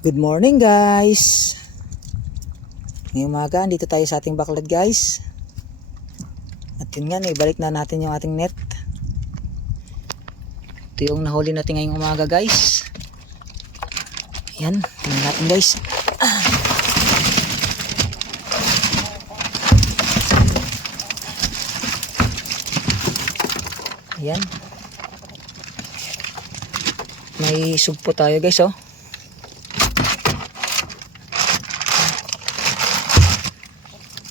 Good morning guys. Ngayong umaga, dito tayo sa ating backlog guys. At yun nga, ibalik na natin yung ating net. Ito yung nahuli natin ngayong umaga guys. Ayan, tingnan natin guys. Ayan. May sugpo tayo guys oh.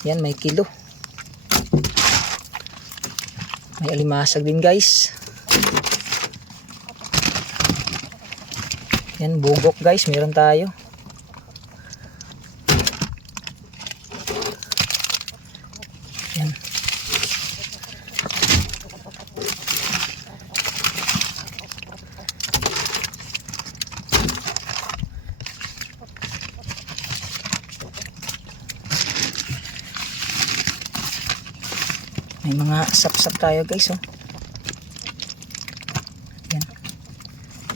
Yan, may kilo. May alimasag din guys. Yan, bugok guys, meron tayo. Yan. May mga sap-sap tayo guys oh. Yan.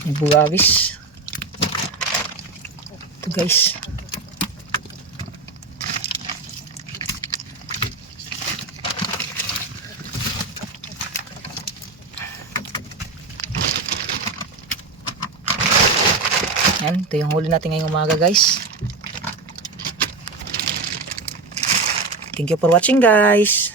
May bugawis. Ito guys. Yan, ito yung huli natin ngayong umaga guys. Thank you for watching guys.